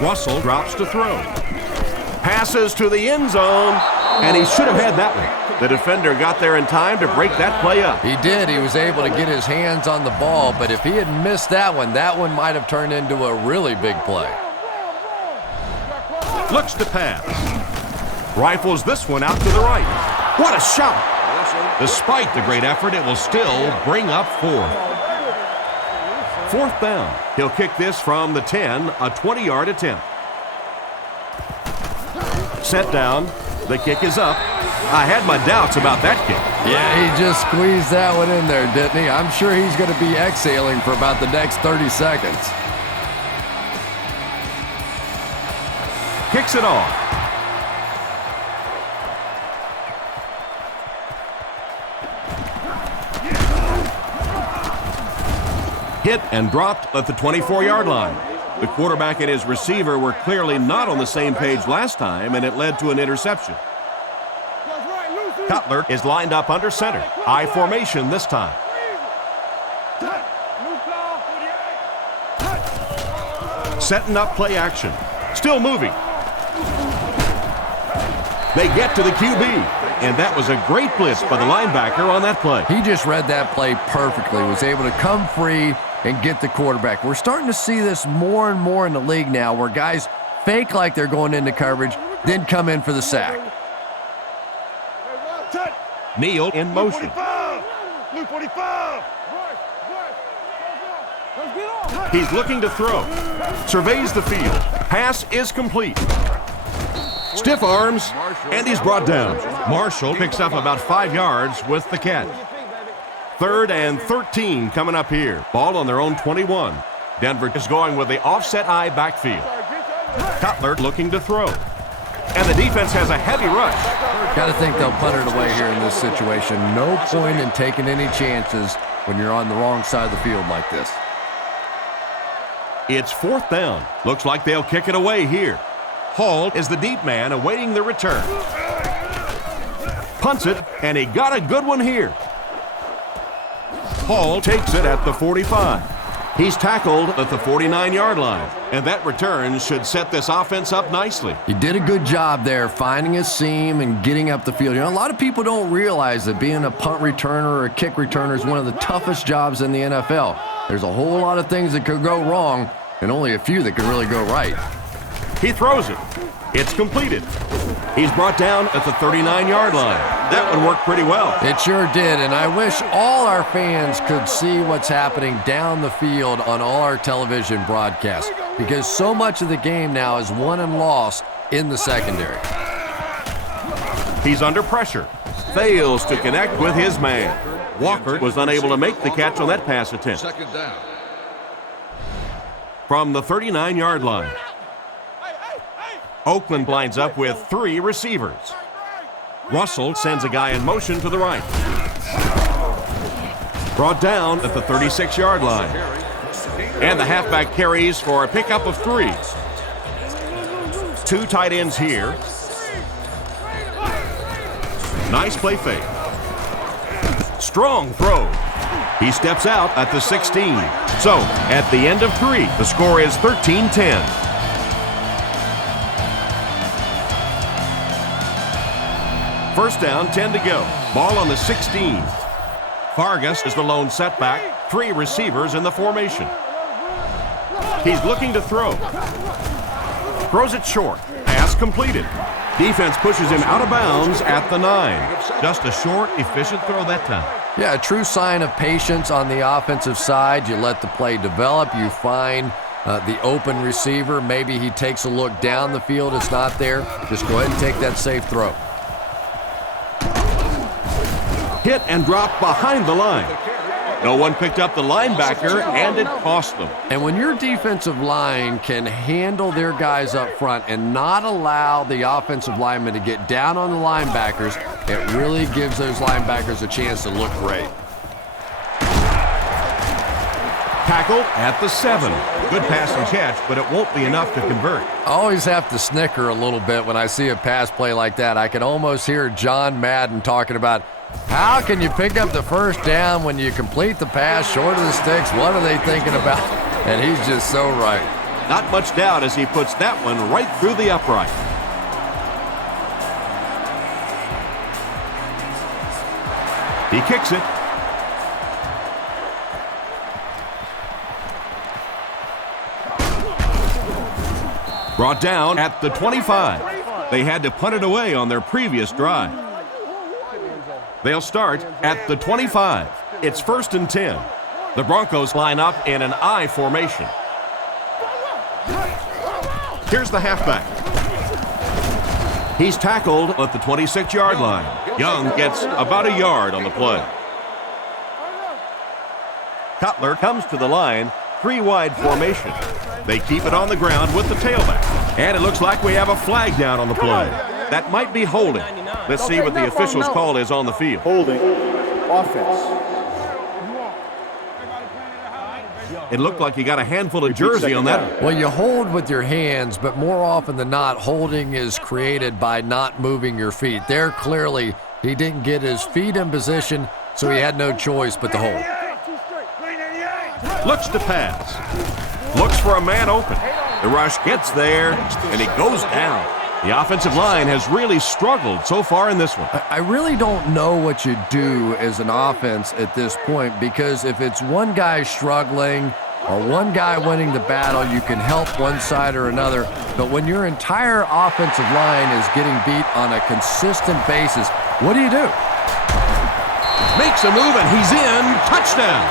Russell drops to throw. Passes to the end zone, and he should have had that one. The defender got there in time to break that play up. He did. He was able to get his hands on the ball, but if he had missed that one might have turned into a really big play. Looks to pass. Rifles this one out to the right. What a shot! Despite the great effort, it will still bring up 4th. 4th down. He'll kick this from the 10, a 20-yard attempt. Set down. The kick is up. I had my doubts about that kick. Yeah, he just squeezed that one in there, didn't he? I'm sure he's going to be exhaling for about the next 30 seconds. Kicks it off. Hit and dropped at the 24-yard line. The quarterback and his receiver were clearly not on the same page last time, and it led to an interception. Cutler is lined up under center. I formation this time. Setting up play action. Still moving. They get to the QB, and that was a great blitz by the linebacker on that play. He just read that play perfectly, was able to come free, and get the quarterback. We're starting to see this more and more in the league now, where guys fake like they're going into coverage, then come in for the sack. Neal in motion. He's looking to throw. Surveys the field. Pass is complete. Stiff arms, and he's brought down. Marshall picks up about 5 yards with the catch. 3rd and 13 coming up here. Ball on their own 21. Denver is going with the offset eye backfield. Cutler looking to throw. And the defense has a heavy rush. Got to think they'll punt it away here in this situation. No point in taking any chances when you're on the wrong side of the field like this. It's 4th down. Looks like they'll kick it away here. Hall is the deep man awaiting the return. Punts it, and he got a good one here. Hall takes it at the 45. He's tackled at the 49-yard line, and that return should set this offense up nicely. He did a good job there finding a seam and getting up the field. You know, a lot of people don't realize that being a punt returner or a kick returner is one of the toughest jobs in the NFL. There's a whole lot of things that could go wrong and only a few that could really go right. He throws it. It's completed. He's brought down at the 39-yard line. That one worked pretty well. It sure did, and I wish all our fans could see what's happening down the field on all our television broadcasts, because so much of the game now is won and lost in the secondary. He's under pressure. Fails to connect with his man. Walker was unable to make the catch on that pass attempt. 2nd down. From the 39-yard line, Oakland lines up with 3 receivers. Russell sends a guy in motion to the right. Brought down at the 36-yard line. And the halfback carries for a pickup of 3. 2 tight ends here. Nice play fake. Strong throw. He steps out at the 16. So, at the end of 3, the score is 13-10. First down, 10 to go. Ball on the 16. Vargas is the lone setback. 3 receivers in the formation. He's looking to throw. Throws it short. Pass completed. Defense pushes him out of bounds at the 9. Just a short, efficient throw that time. Yeah, a true sign of patience on the offensive side. You let the play develop. You find the open receiver. Maybe he takes a look down the field. It's not there. Just go ahead and take that safe throw. Hit and drop behind the line. No one picked up the linebacker, and it cost them. And when your defensive line can handle their guys up front and not allow the offensive linemen to get down on the linebackers, it really gives those linebackers a chance to look great. Tackled at the 7. Good pass and catch, but it won't be enough to convert. I always have to snicker a little bit when I see a pass play like that. I can almost hear John Madden talking about, how can you pick up the first down when you complete the pass short of the sticks? What are they thinking about? And he's just so right. Not much doubt as he puts that one right through the upright. He kicks it. Brought down at the 25. They had to punt it away on their previous drive. They'll start at the 25. It's 1st and 10. The Broncos line up in an I formation. Here's the halfback. He's tackled at the 26-yard line. Young gets about a yard on the play. Cutler comes to the line, 3-wide formation. They keep it on the ground with the tailback. And it looks like we have a flag down on the play. That might be holding. Let's see what the official's call is on the field. Holding. Offense. It looked like you got a handful of jersey on that. Well, you hold with your hands, but more often than not, holding is created by not moving your feet. There, clearly, he didn't get his feet in position, so he had no choice but to hold. Looks to pass. Looks for a man open. The rush gets there, and he goes down. The offensive line has really struggled so far in this one. I really don't know what you do as an offense at this point, because if it's one guy struggling or one guy winning the battle, you can help one side or another. But when your entire offensive line is getting beat on a consistent basis, what do you do? Makes a move, and he's in. Touchdown.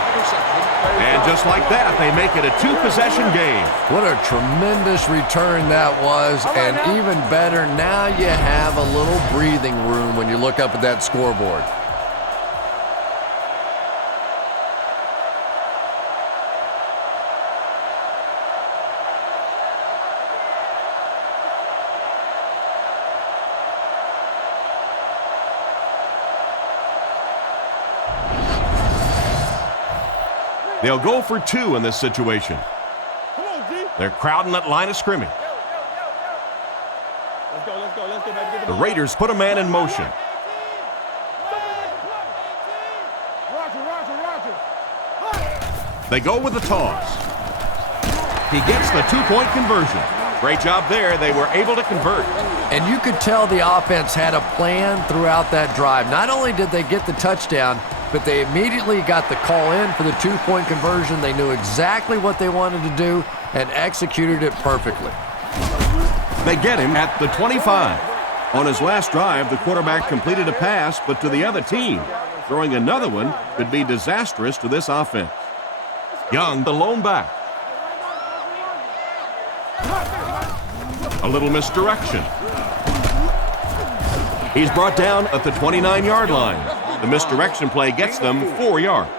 And just like that, they make it a two-possession game. What a tremendous return that was, and even better, now you have a little breathing room when you look up at that scoreboard. They'll go for two in this situation. They're crowding that line of scrimmage. The Raiders put a man in motion. They go with the toss. He gets the two-point conversion. Great job there. They were able to convert. And you could tell the offense had a plan throughout that drive. Not only did they get the touchdown, but they immediately got the call in for the two-point conversion. They knew exactly what they wanted to do and executed it perfectly. They get him at the 25. On his last drive, the quarterback completed a pass, but to the other team. Throwing another one could be disastrous to this offense. Young, the lone back. A little misdirection. He's brought down at the 29-yard line. The misdirection play gets them 4 yards.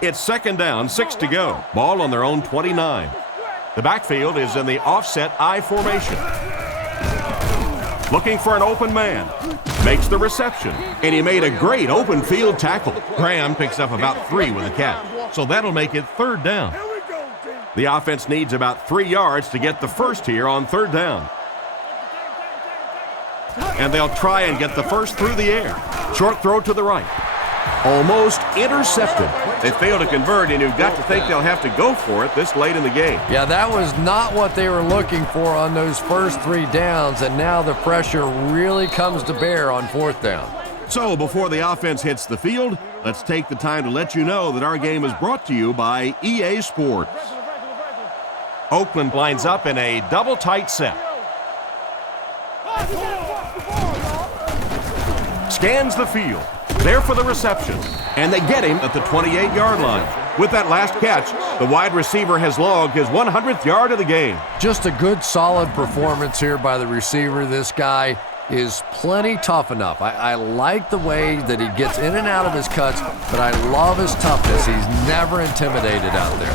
It's second down, 6 to go. Ball on their own 29. The backfield is in the offset I formation. Looking for an open man. Makes the reception. And he made a great open field tackle. Graham picks up about 3 with a catch. So that'll make it third down. The offense needs about 3 yards to get the first here on third down. And they'll try and get the first through the air. Short throw to the right. Almost intercepted. They fail to convert, and you've got to think they'll have to go for it this late in the game. Yeah, that was not what they were looking for on those first 3 downs, and now the pressure really comes to bear on fourth down. So before the offense hits the field, let's take the time to let you know that our game is brought to you by EA Sports. Oakland lines up in a double tight set. Scans the field. There for the reception. And they get him at the 28-yard line. With that last catch, the wide receiver has logged his 100th yard of the game. Just a good, solid performance here by the receiver. This guy is plenty tough enough. I like the way that he gets in and out of his cuts, but I love his toughness. He's never intimidated out there.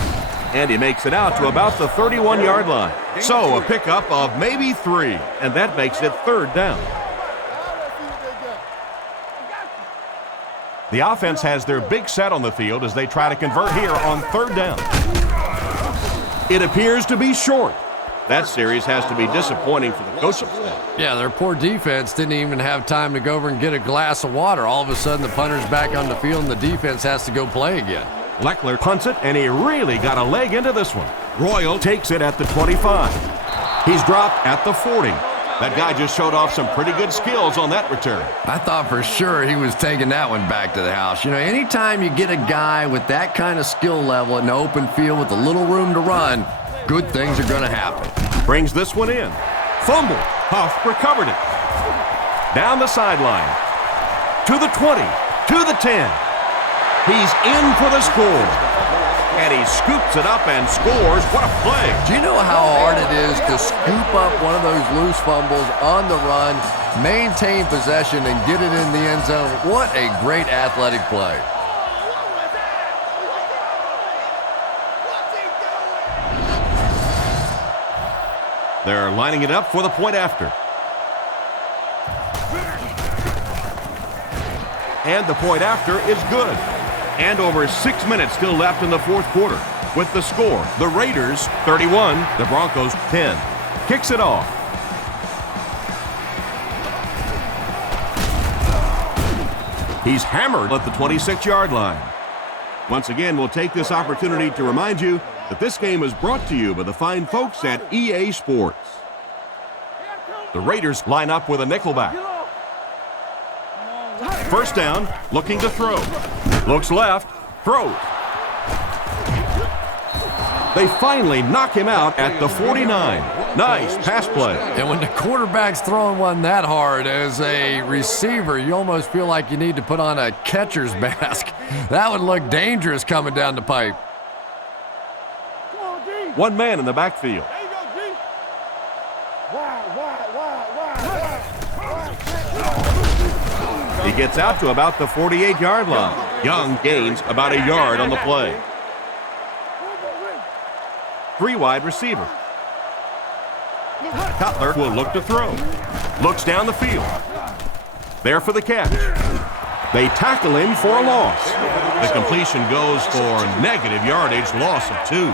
And he makes it out to about the 31-yard line. So a pickup of maybe 3, and that makes it third down. The offense has their big set on the field as they try to convert here on third down. It appears to be short. That series has to be disappointing for the coaching staff. Yeah, their poor defense didn't even have time to go over and get a glass of water. All of a sudden, the punter's back on the field, and the defense has to go play again. Leckler punts it, and he really got a leg into this one. Royal takes it at the 25. He's dropped at the 40. That guy just showed off some pretty good skills on that return. I thought for sure he was taking that one back to the house. You know, anytime you get a guy with that kind of skill level in the open field with a little room to run, good things are going to happen. Brings this one in. Fumble. Huff recovered it. Down the sideline. To the 20. To the 10. He's in for the score. And he scoops it up and scores. What a play. Do you know how hard it is to scoop up one of those loose fumbles on the run, maintain possession, and get it in the end zone? What a great athletic play. They're lining it up for the point after. And the point after is good. And over 6 minutes still left in the fourth quarter. With the score, the Raiders 31, the Broncos 10. Kicks it off. He's hammered at the 26-yard line. Once again, we'll take this opportunity to remind you that this game is brought to you by the fine folks at EA Sports. The Raiders line up with a nickelback. First down, looking to throw. Looks left, throws. They finally knock him out at the 49. Nice pass play. And when the quarterback's throwing one that hard as a receiver, you almost feel like you need to put on a catcher's mask. That would look dangerous coming down the pipe. One man in the backfield. He gets out to about the 48-yard line. Young gains about a yard on the play. 3 wide receiver. Cutler will look to throw. Looks down the field. There for the catch. They tackle him for a loss. The completion goes for negative yardage, loss of 2.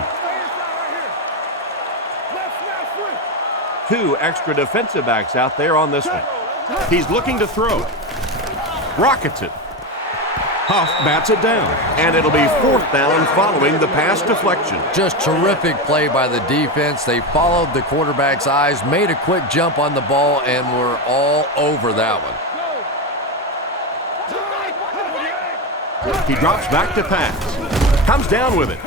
2 extra defensive backs out there on this one. He's looking to throw. Rockets it. Huff bats it down, and it'll be 4th down following the pass deflection. Just terrific play by the defense. They followed the quarterback's eyes, made a quick jump on the ball, and were all over that one. He drops back to pass. Comes down with it.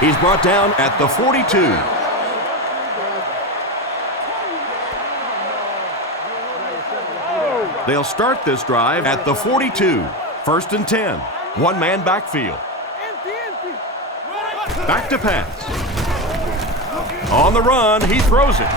He's brought down at the 42. They'll start this drive at the 42. 1st and 10. One-man backfield. Back to pass. On the run, he throws it.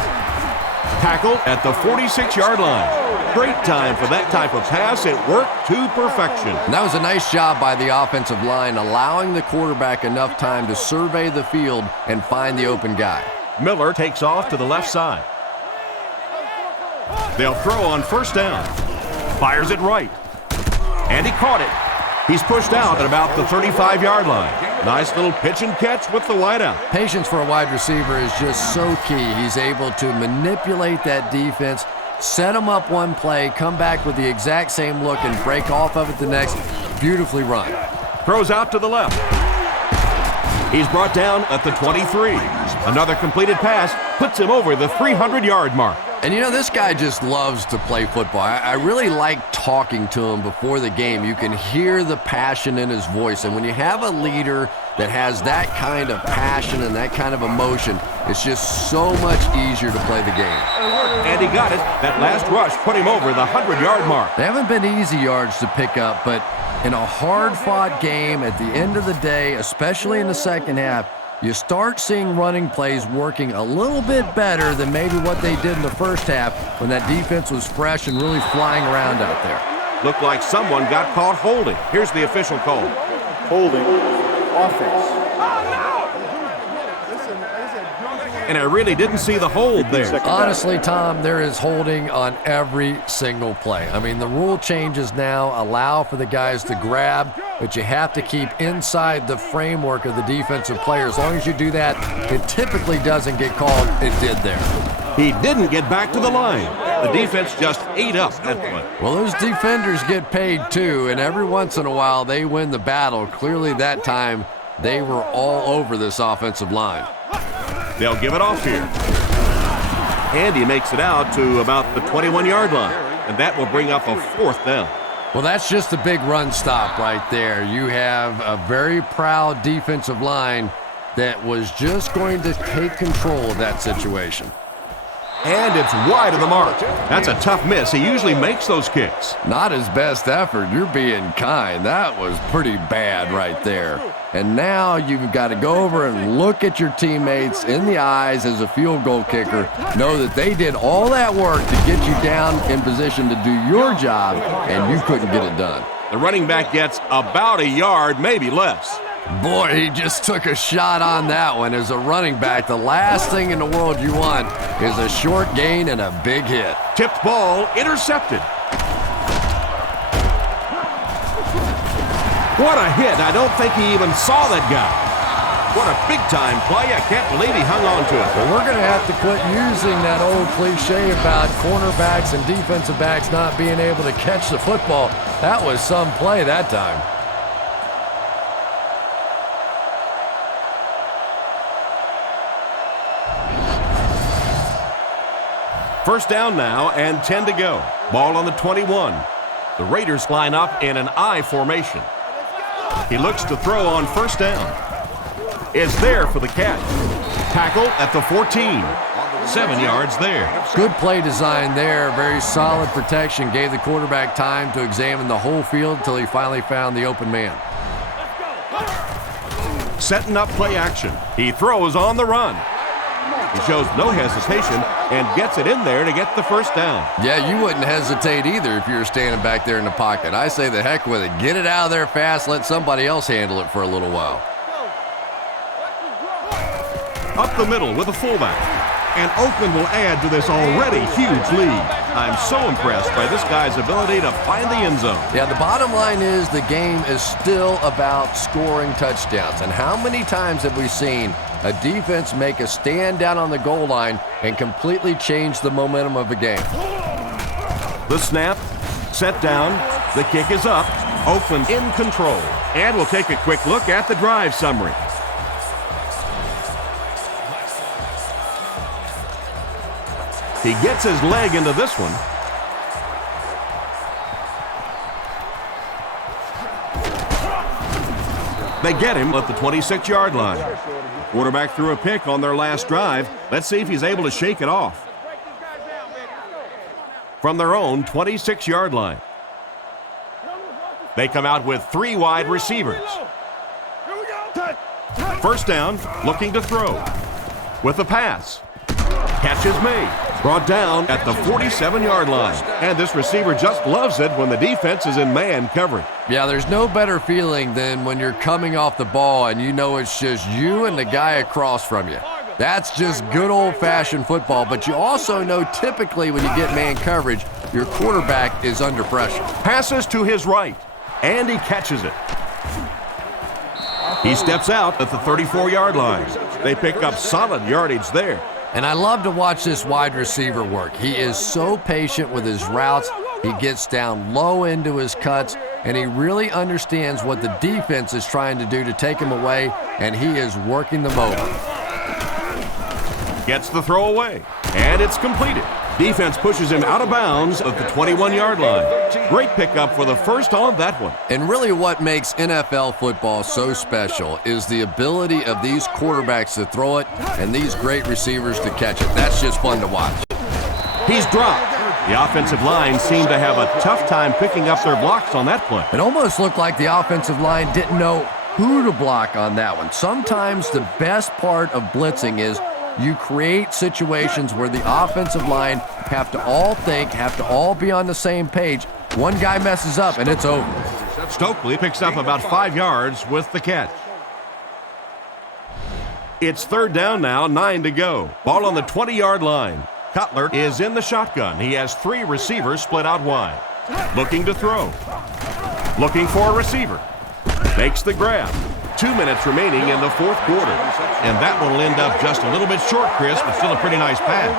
Tackled at the 46-yard line. Great time for that type of pass. It worked to perfection. And that was a nice job by the offensive line, allowing the quarterback enough time to survey the field and find the open guy. Miller takes off to the left side. They'll throw on 1st down. Fires it right. And he caught it. He's pushed out at about the 35-yard line. Nice little pitch and catch with the wideout. Patience for a wide receiver is just so key. He's able to manipulate that defense, set them up one play, come back with the exact same look, and break off of it the next. Beautifully run. Throws out to the left. He's brought down at the 23. Another completed pass puts him over the 300-yard mark. And you know, this guy just loves to play football. I really like talking to him before the game. You can hear the passion in his voice. And when you have a leader that has that kind of passion and that kind of emotion, it's just so much easier to play the game. And he got it. That last rush put him over the 100-yard mark. They haven't been easy yards to pick up, but in a hard-fought game at the end of the day, especially in the second half, you start seeing running plays working a little bit better than maybe what they did in the first half when that defense was fresh and really flying around out there. Looked like someone got caught holding. Here's the official call. Holding. Offense. And I really didn't see the hold there. Honestly, Tom, there is holding on every single play. I mean, the rule changes now allow for the guys to grab, but you have to keep inside the framework of the defensive player. As long as you do that, it typically doesn't get called. It did there. He didn't get back to the line. The defense just ate up that one. Well, those defenders get paid too, and every once in a while they win the battle. Clearly that time they were all over this offensive line. They'll give it off here. And he makes it out to about the 21-yard line. And that will bring up a 4th down. Well, that's just a big run stop right there. You have a very proud defensive line that was just going to take control of that situation. And it's wide of the mark. That's a tough miss. He usually makes those kicks. Not his best effort. You're being kind. That was pretty bad right there. And now you've got to go over and look at your teammates in the eyes as a field goal kicker. Know that they did all that work to get you down in position to do your job, and you couldn't get it done. The running back gets about a yard, maybe less. Boy, he just took a shot on that one. As a running back, the last thing in the world you want is a short gain and a big hit. Tipped ball, intercepted. What a hit. I don't think he even saw that guy. What a big-time play. I can't believe he hung on to it. Well, we're going to have to quit using that old cliche about cornerbacks and defensive backs not being able to catch the football. That was some play that time. First down now and 10 to go. Ball on the 21. The Raiders line up in an I formation. He looks to throw on first down. It's there for the catch. Tackle at the 14. 7 yards there. Good play design there. Very solid protection. Gave the quarterback time to examine the whole field until he finally found the open man. Setting up play action. He throws on the run. He shows no hesitation and gets it in there to get the first down. Yeah, you wouldn't hesitate either if you were standing back there in the pocket. I say the heck with it. Get it out of there fast. Let somebody else handle it for a little while. Up the middle with a fullback. And Oakland will add to this already huge lead. I'm so impressed by this guy's ability to find the end zone. Yeah, the bottom line is the game is still about scoring touchdowns. And how many times have we seen a defense make a stand down on the goal line and completely change the momentum of the game? The snap, set down, the kick is up. Oakland in control. And we'll take a quick look at the drive summary. He gets his leg into this one. They get him at the 26-yard line. Quarterback threw a pick on their last drive. Let's see if he's able to shake it off. From their own 26-yard line. They come out with 3 wide receivers. First down, looking to throw. With the pass. Catch is made. Brought down at the 47-yard line. And this receiver just loves it when the defense is in man coverage. Yeah, there's no better feeling than when you're coming off the ball and you know it's just you and the guy across from you. That's just good old-fashioned football. But you also know typically when you get man coverage, your quarterback is under pressure. Passes to his right, and he catches it. He steps out at the 34-yard line. They pick up solid yardage there. And I love to watch this wide receiver work. He is so patient with his routes. He gets down low into his cuts, and he really understands what the defense is trying to do to take him away, and he is working them over. Gets the throw away, and it's completed. Defense pushes him out of bounds at the 21-yard line. Great pickup for the first on that one. And really what makes NFL football so special is the ability of these quarterbacks to throw it and these great receivers to catch it. That's just fun to watch. He's dropped. The offensive line seemed to have a tough time picking up their blocks on that play. It almost looked like the offensive line didn't know who to block on that one. Sometimes the best part of blitzing is you create situations where the offensive line have to all think, have to all be on the same page. One guy messes up, and it's over. Stokely picks up about 5 yards with the catch. It's third down now, 9 to go. Ball on the 20-yard line. Cutler is in the shotgun. He has 3 receivers split out wide. Looking to throw. Looking for a receiver. Makes the grab. 2 minutes remaining in the fourth quarter. And that one will end up just a little bit short, Chris, but still a pretty nice pass.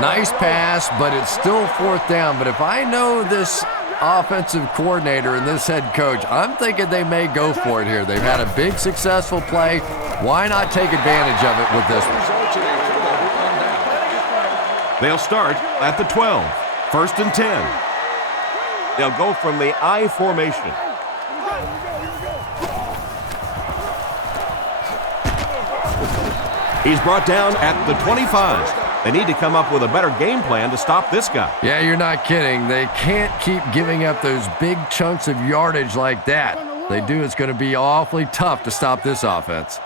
Nice pass, but it's still fourth down. But if I know this offensive coordinator and this head coach, I'm thinking they may go for it here. They've had a big successful play. Why not take advantage of it with this one? They'll start at the 12. First and 10. They'll go from the I formation. He's brought down at the 25. They need to come up with a better game plan to stop this guy. Yeah, you're not kidding. They can't keep giving up those big chunks of yardage like that. If they do, it's going to be awfully tough to stop this offense.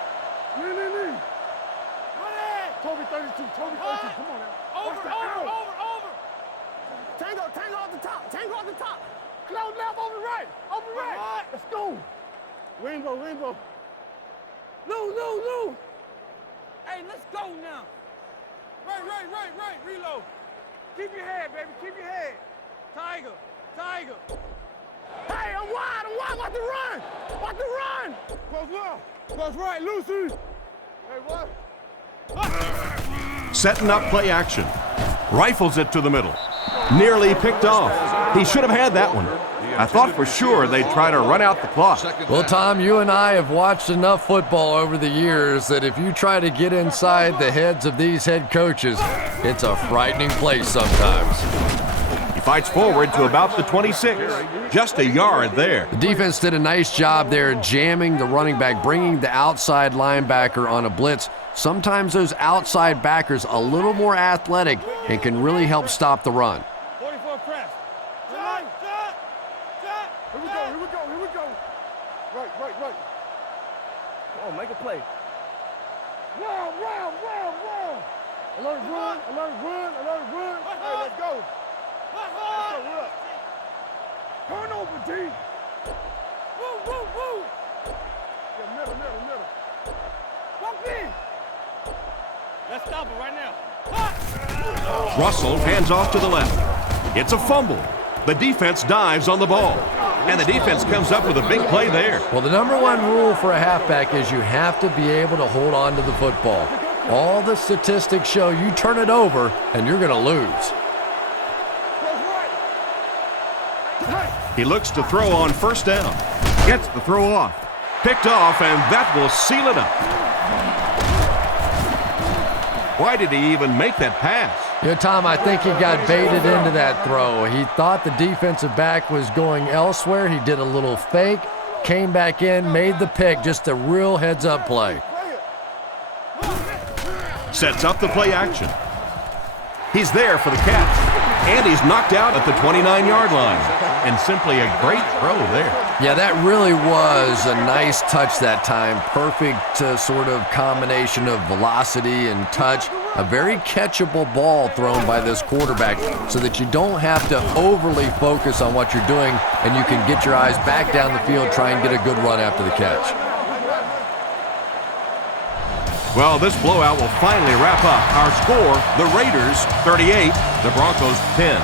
Rainbow. Lou. Hey, let's go now. Right. Reload. Keep your head, baby. Keep your head. Tiger. Hey, I'm wide. About to run. Close left. Close right. Lucy. Hey, what? Setting up play action. Rifles it to the middle. Nearly picked off. He should have had that one. I thought for sure they'd try to run out the clock. Well, Tom, you and I have watched enough football over the years that if you try to get inside the heads of these head coaches, it's a frightening place sometimes. He fights forward to about the 26, just a yard there. The defense did a nice job there jamming the running back, bringing the outside linebacker on a blitz. Sometimes those outside backers a little more athletic and can really help stop the run. 44 press. Shot. Here we go. Right. Come on, make a play. Run. Alert, run. Hey, let's go. We're up. Turnover, D. Woo. Yeah, middle. Walk in. Let's stop it right now. Russell hands off to the left. It's a fumble. The defense dives on the ball. And the defense comes up with a big play there. Well, the number one rule for a halfback is you have to be able to hold on to the football. All the statistics show you turn it over and you're going to lose. He looks to throw on first down. Gets the throw off. Picked off, and that will seal it up. Why did he even make that pass? You know, Tom, I think he got baited into that throw. He thought the defensive back was going elsewhere. He did a little fake, came back in, made the pick, just a real heads-up play. Sets up the play action. He's there for the catch. And he's knocked out at the 29-yard line. And simply a great throw there. Yeah, that really was a nice touch that time. Perfect sort of combination of velocity and touch. A very catchable ball thrown by this quarterback so that you don't have to overly focus on what you're doing and you can get your eyes back down the field, try and get a good run after the catch. Well, this blowout will finally wrap up. Our score, the Raiders 38, the Broncos 10.